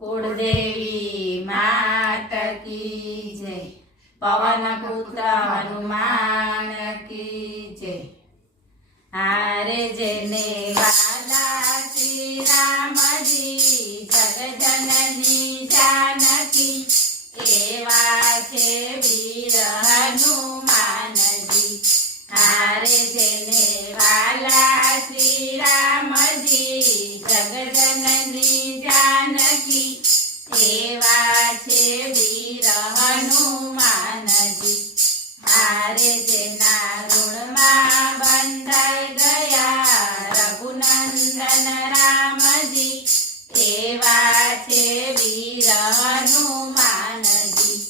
कुलदेवी मात की जय। पवन पुत्र हनुमान की जय। हारे जेने वाला श्री राम जी जग जननी जानकी एवा छे वीर हनुमान जी। हारे जेने वाला श्री राम जी जग जननी जानकी एवा छे वीर हनुमान जी। हारे जेना ऋण में बंधाई गया रघुनंदन राम जी एवा छे वीर हनुमान जी।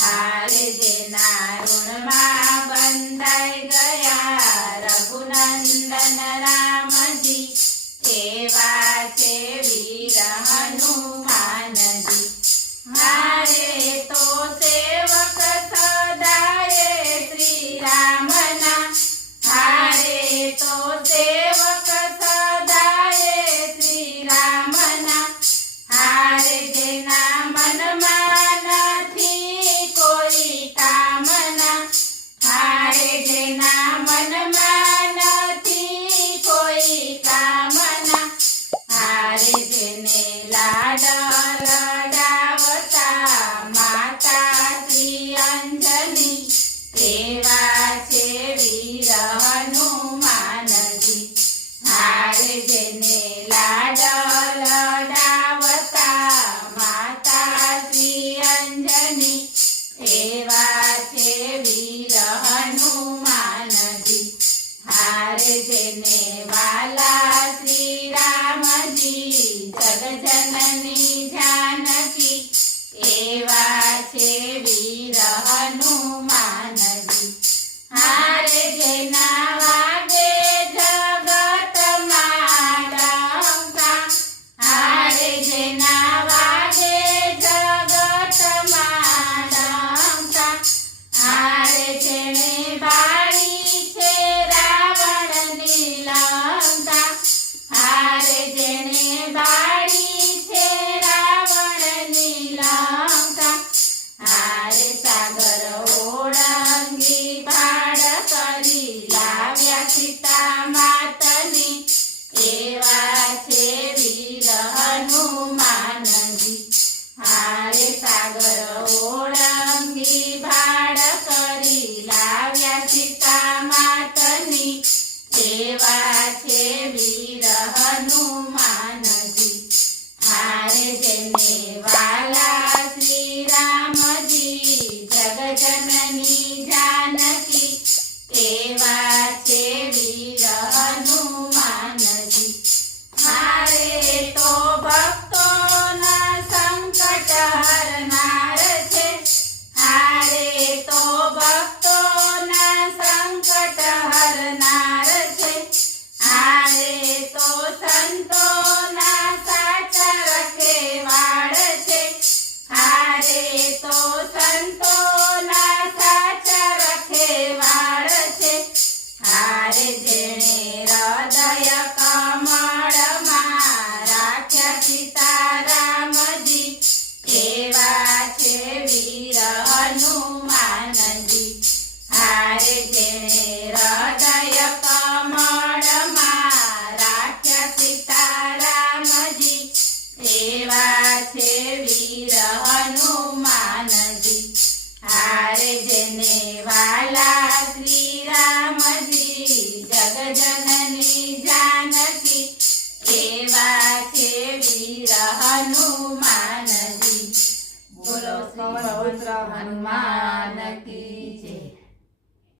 हारे जेना ऋण में बंधाई गया रघुनंदन राम जी एवा छे वीर हनुमान जी। हारे तो सेवक सदाए श्री राम ना। हारे तो सेवक सदाए श्री राम ना। हारे जेना मन में नहीं कोई कामना। हारे जेना मन में नहीं कोई कामना। हारे जेने लाड लडावता माता श्री अंजनी एवा छे वीर हनुमान जी। हारे जेने लाड लडावता माता श्री अंजनी एवा छे वीर हनुमान जी। हारे जेने वाला श्री राम जी जग जननी जानकी एवा छे वीर हनुमान जी। हारे जेना वागे जगत में डंका। हारे जेना वागे जगत में डंका। हारे जेने बाड़ी छे रावण नी लंका। हारे जेने बाड़ी छे रावण नी लंका। हारे सागर ओळंगी भाड़ करी लाव्या सीता मातनी एवा छे वीर हनुमान जी। हारे सागर ओळंगी भाड़ करी लाव्या सीता मातनी एवा छे वीर हनुमान जी। हारे जेने वाला श्री राम जी जग जननी जानकी एवा छे वीर हनुमान जी। हारे तो भक्तों ना संकट हरनार छे। हारे तो भक्तों ना संकट हरनार छे। हारे तो संतों ना साचा रखेवाड़ छे। हारे तो संतों ना साचा रखेवाड़ छे। हारे जेने हृदय कमल में राख्या सीताराम जी एवा छे वीर हनुमान जी। हारे जेने हृदय कमल में राख्या सीताराम जी एवा छे वीर हनुमान जी। हारे जेने वाला श्री राम जी जग जननी जानकी एवा छे वीर हनुमान जी। बोलो श्री पवित्र हनुमान